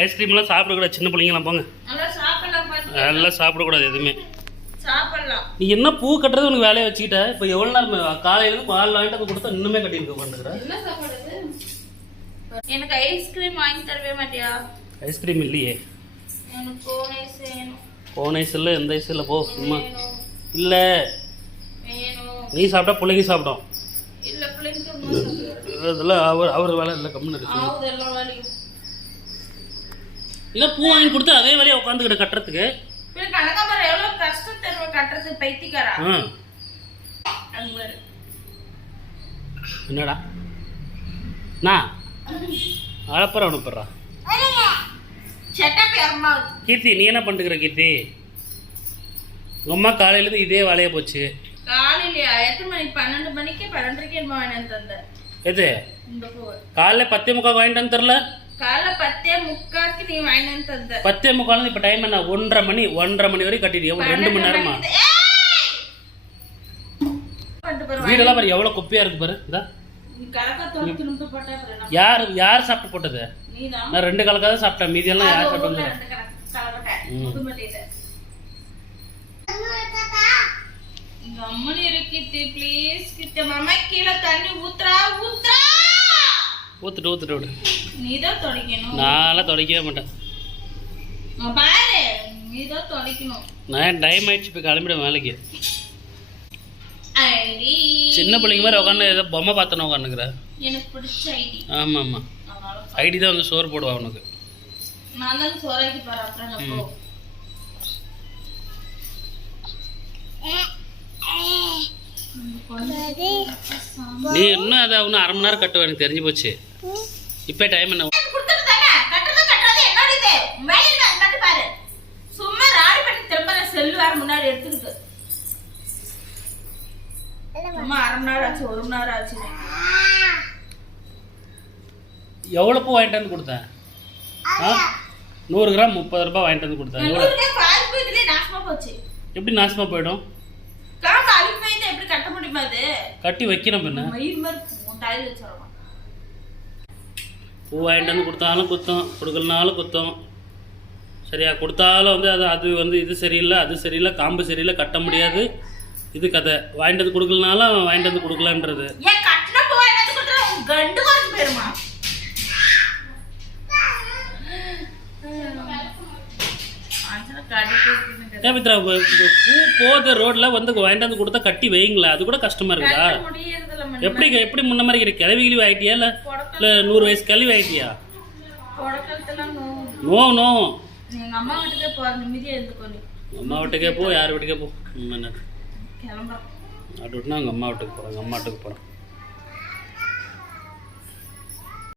ஐஸ்கிரீம்லாம் சாப்பிடக்கூடாது, சின்ன பிள்ளைங்களாம் போங்க. நல்லா சாப்பிடக்கூடாது எதுவுமே. நீ என்ன பூ கட்டுறது உனக்கு வேலையை வச்சுக்கிட்ட? இப்போ எவ்வளோ நேரம் காலையிலேருந்து பால் வாங்கிட்டு வந்து கொடுத்தா இன்னுமே கட்டிட்டு உட்காந்துக்கிறேன். எனக்கு ஐஸ்கிரீம் வாங்கி தரவே மாட்டியா? ஐஸ்கிரீம் இல்லையே. கோன் ஐஸ் இல்லை, எந்த ஐஸ் இல்லை. போ சும்மா. இல்லை நீ சாப்பிட்டா பிள்ளைங்க சாப்பிட்டோம். இதெல்லாம் அவர் வேலை இல்லை, கம்முன்னு இருக்கு. இல்லை பூ வாங்கி கொடுத்து அதே வேலையை உட்காந்துக்கிட்ட கட்டுறதுக்கு. என்னடா நான் அழப்பற அனுப்புறா கீர்த்தி, நீ என்ன பண்ணுகிற கீர்த்தி? உங்க அம்மா காலையிலேருந்து இதே வேலையா போச்சு. காலையிலயா? எத்தனை மணிக்கு? 12 மணிக்கு 12:30க்கு வாங்கிட்டு வந்தேன். எது காலைல 10:45 வாங்கிட்டு வந்து தரல? காலைல 10:45க்கு நீ வாங்கிட்டு வந்த. 10:45 இப்ப டைம் என்ன? 1:30 மணி வரை கட்டிட்டியா? 2 மணி நேரமா? வீடெல்லாம் பாரு எவ்வளவு குப்பையா இருக்கு பாரு. யார் சாப்பிட்டு போட்டது? நான் 2 கலக்கா தான் சாப்பிட்டேன், மீதி எல்லாம் யார் சாப்பிட்டு? ஊத்துட்டு விடு. நான்லாம் துடைக்கவே மாட்டேன். நான் டைம் ஆயிடுச்சு, இப்போ கிளம்பிடுவேன் வேலைக்கு. சின்ன பிள்ளைங்க மாதிரி உட்காந்து ஏதோ பொம்மை பார்த்தன உட்காந்துக்கிற. ஆமாம் ஆமாம், ஐடி தான் வந்து சோறு போடுவா உனக்கு. நீ இன்னும் அதை இன்னும் 1/2 மணி நேரம் கட்டுவ, எனக்கு தெரிஞ்சு போச்சு. இப்போ டைம் என்ன? எவ்வளோ பூ வாங்கிட்டு வந்து கொடுத்தேன்? 100 கிராம் 30 ரூபாய் வாங்கிட்டு வந்து கொடுத்தேன். எப்படி நாசமா போயிடும்? கட்டி வைக்கணும். பின்ன பூ வாங்கிட்டு வந்து கொடுத்தாலும் குத்தம், கொடுக்கலனாலும் குத்தம். சரியா? கொடுத்தாலும் வந்து அது வந்து இது சரியில்லை, அது சரியில்லை, காம்பு சரியில்லை, கட்ட முடியாது. இது கதை. வாங்கிட்டு வந்து கொடுக்கலனாலும் வாங்கிட்டு வந்து கொடுக்கலான்றது. பூ போத ரோட்ல வந்து வாங்கிட்டு வந்து கொடுத்தா கட்டி வைங்களா? அது கூட கஷ்டமா இருக்குதா? எப்படி முன்ன மாதிரி கிளவி கிளவி ஆயிட்டியா? இல்ல 100 வயசு கிளவி ஆயிட்டியா? நோ அம்மா வீட்டுக்கே போ, யார் வீட்டுக்கே போ. அது விட்டுனா அவங்க அம்மா வீட்டுக்கு போறாங்க, அம்மா வீட்டுக்கு போறேன்.